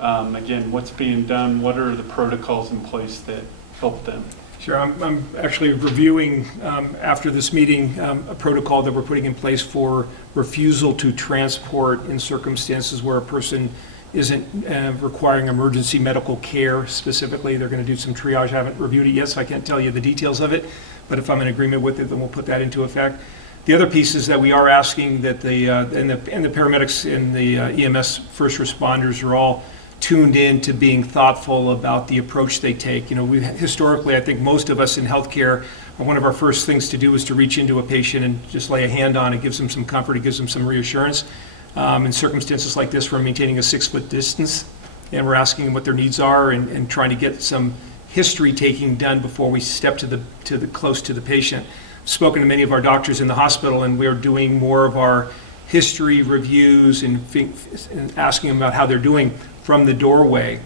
Again, what's being done? What are the protocols in place that help them? Sure, I'm actually reviewing after this meeting a protocol that we're putting in place for refusal to transport in circumstances where a person isn't requiring emergency medical care specifically. They're going to do some triage. I haven't reviewed it yet, so I can't tell you the details of it, but if I'm in agreement with it, then we'll put that into effect. The other piece is that we are asking that the paramedics and the EMS first responders are all tuned in to being thoughtful about the approach they take. You know, historically, I think most of us in healthcare, one of our first things to do is to reach into a patient and just lay a hand on it, gives them some comfort, it gives them some reassurance. In circumstances like this, we're maintaining a 6-foot distance, and we're asking them what their needs are and trying to get some history taking done before we step close to the patient. I've spoken to many of our doctors in the hospital, and we're doing more of our history reviews and asking them about how they're doing from the doorway.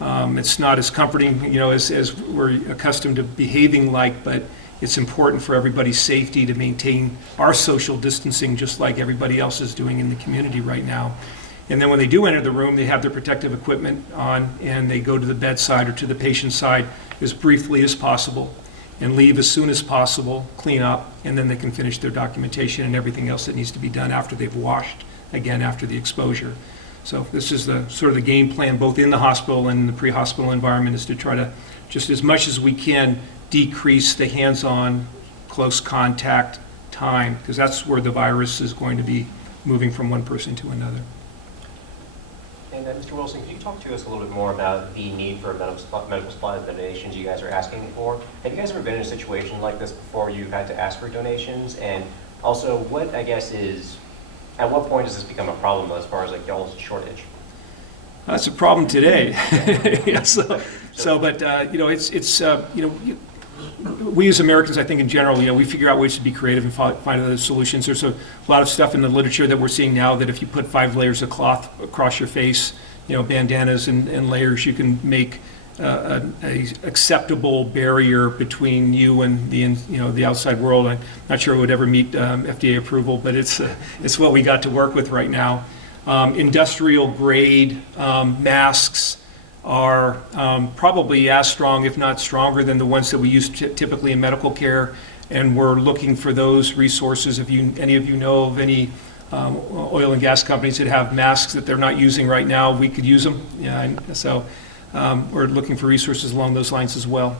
It's not as comforting, you know, as we're accustomed to behaving like, but it's important for everybody's safety to maintain our social distancing just like everybody else is doing in the community right now. And then when they do enter the room, they have their protective equipment on and they go to the bedside or to the patient's side as briefly as possible and leave as soon as possible, clean up, and then they can finish their documentation and everything else that needs to be done after they've washed again after the exposure. So this is the sort of the game plan both in the hospital and in the pre-hospital environment, is to try to, just as much as we can, decrease the hands-on close contact time, because that's where the virus is going to be moving from one person to another. And Mr. Wilson, could you talk to us a little bit more about the need for medical supplies donations you guys are asking for? Have you guys ever been in a situation like this before you've had to ask for donations? And also, what, I guess, at what point does this become a problem as far as like y'all's shortage? That's a problem today. Yeah, but you know, you know, we as Americans, I think in general, you know, we figure out ways to be creative and find other solutions. There's a lot of stuff in the literature that we're seeing now that if you put 5 layers of cloth across your face, you know, bandanas and layers, you can make a acceptable barrier between you and the outside world. I'm not sure it would ever meet FDA approval, but it's what we got to work with right now. Industrial grade masks are probably as strong, if not stronger, than the ones that we use typically in medical care, and we're looking for those resources. If any of you know of any oil and gas companies that have masks that they're not using right now, we could use them. Yeah, so we're looking for resources along those lines as well.